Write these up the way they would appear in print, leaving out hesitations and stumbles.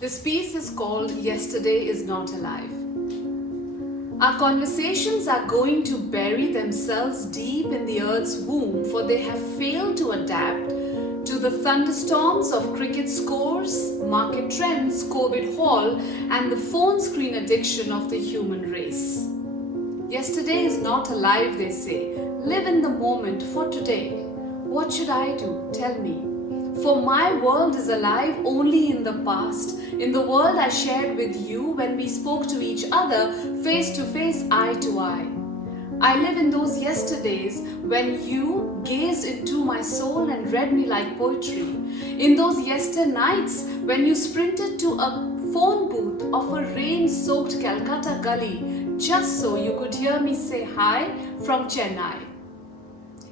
This piece is called Yesterday is Not Alive. Our conversations are going to bury themselves deep in the earth's womb, for they have failed to adapt to the thunderstorms of cricket scores, market trends, COVID haul, and the phone screen addiction of the human race. Yesterday is not alive, they say. Live in the moment for today. What should I do? Tell me. For my world is alive only in the past, in the world I shared with you when we spoke to each other face to face, eye to eye. I live in those yesterdays when you gazed into my soul and read me like poetry. In those yester nights when you sprinted to a phone booth of a rain-soaked Calcutta gully just so you could hear me say hi from Chennai.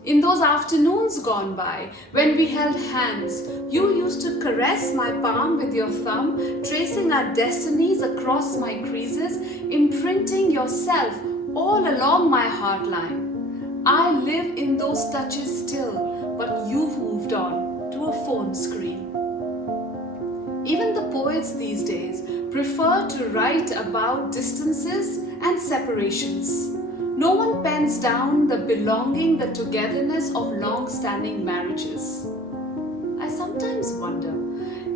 In those afternoons gone by, when we held hands, you used to caress my palm with your thumb, tracing our destinies across my creases, imprinting yourself all along my heartline. I live in those touches still, but you've moved on to a phone screen. Even the poets these days prefer to write about distances and separations. No one pens down the belonging, the togetherness of long-standing marriages. I sometimes wonder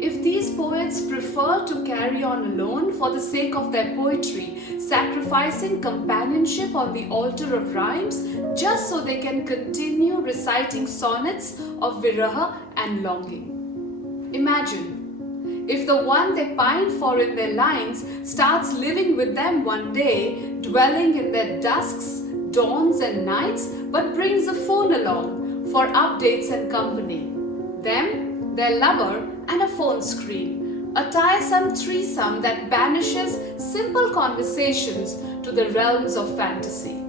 if these poets prefer to carry on alone for the sake of their poetry, sacrificing companionship on the altar of rhymes just so they can continue reciting sonnets of viraha and longing. Imagine if the one they pine for in their lines starts living with them one day, dwelling in their dusks, dawns and nights, but brings a phone along for updates and company. Them, their lover, and a phone screen. A tiresome threesome that banishes simple conversations to the realms of fantasy.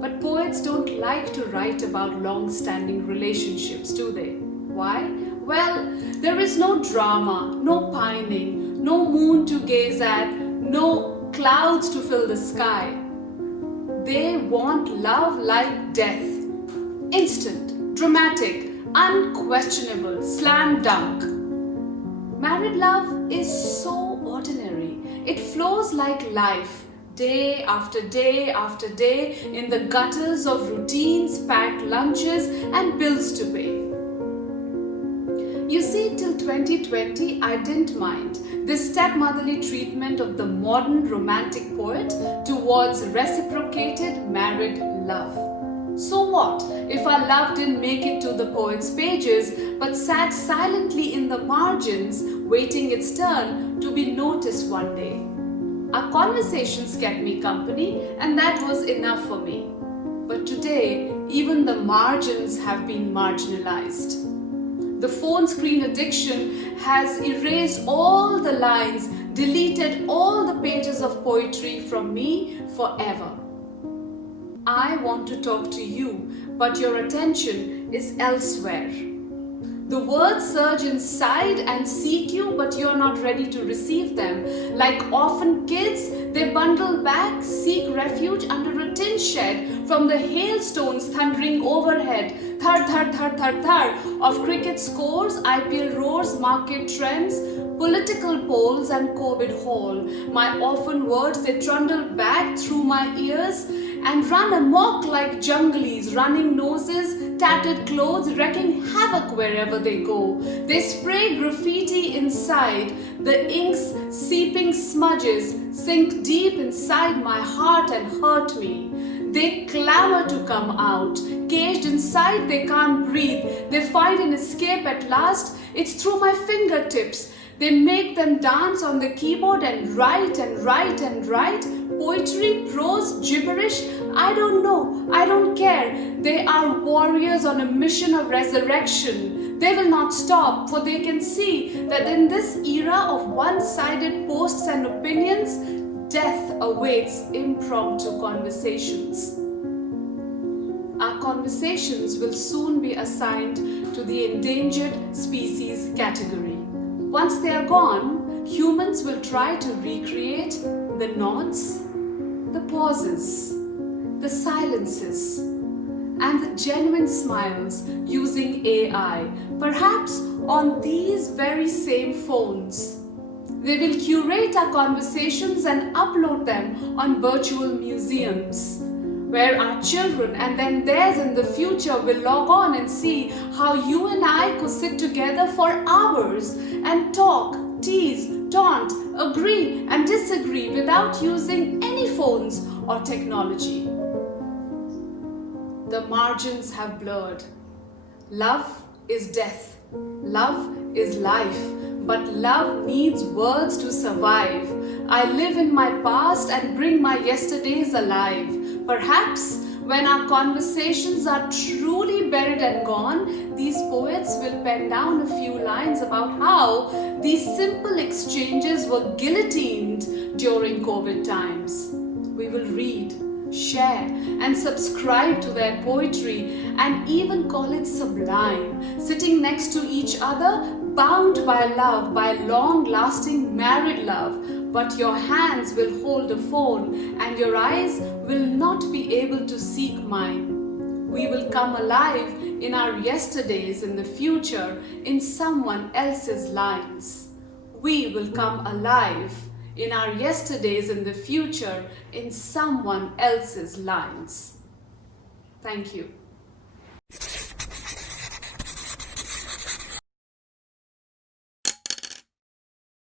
But poets don't like to write about long-standing relationships, do they? Why? Well, there is no drama, no pining, no moon to gaze at, no clouds to fill the sky. They want love like death. Instant, dramatic, unquestionable, slam dunk. Married love is so ordinary. It flows like life, day after day after day, in the gutters of routines, packed lunches, and bills to pay. You see, till 2020, I didn't mind this stepmotherly treatment of the modern romantic poet towards reciprocated married love. So what if our love didn't make it to the poet's pages but sat silently in the margins, waiting its turn to be noticed one day? Our conversations kept me company, and that was enough for me. But today, even the margins have been marginalized. The phone screen addiction has erased all the lines, deleted all the pages of poetry from me forever. I want to talk to you, but your attention is elsewhere. The words surge inside and seek you, but you're not ready to receive them. Like orphan kids, they bundle back, seek refuge under a tin shed from the hailstones thundering overhead. Thud, thud, thud, thud, thud of cricket scores, IPL roars, market trends, political polls and COVID haul. My orphan words, they trundle back through my ears and run amok like junglies, running noses, tattered clothes, wreaking havoc wherever they go. They spray graffiti inside, the inks seeping smudges sink deep inside my heart and hurt me. They clamor to come out, caged inside they can't breathe. They find an escape at last, it's through my fingertips. They make them dance on the keyboard and write and write and write. Poetry, prose, gibberish, I don't know, I don't care. They are warriors on a mission of resurrection. They will not stop, for they can see that in this era of one-sided posts and opinions, death awaits impromptu conversations. Our conversations will soon be assigned to the endangered species category. Once they are gone, humans will try to recreate the nods, the pauses, the silences, and the genuine smiles using AI, perhaps on these very same phones. They will curate our conversations and upload them on virtual museums, where our children and then theirs in the future will log on and see how you and I could sit together for hours and talk, tease, taunt, agree and disagree without using any phones or technology. The margins have blurred. Love is death. Love is life. But love needs words to survive. I live in my past and bring my yesterdays alive. Perhaps when our conversations are truly buried and gone, these poets will pen down a few lines about how these simple exchanges were guillotined during COVID times. We will read, share and subscribe to their poetry and even call it sublime, sitting next to each other, bound by love, by long-lasting married love. But your hands will hold a phone and your eyes will not be able to seek mine. We will come alive in our yesterdays in the future in someone else's lines. We will come alive in our yesterdays in the future in someone else's lines. Thank you.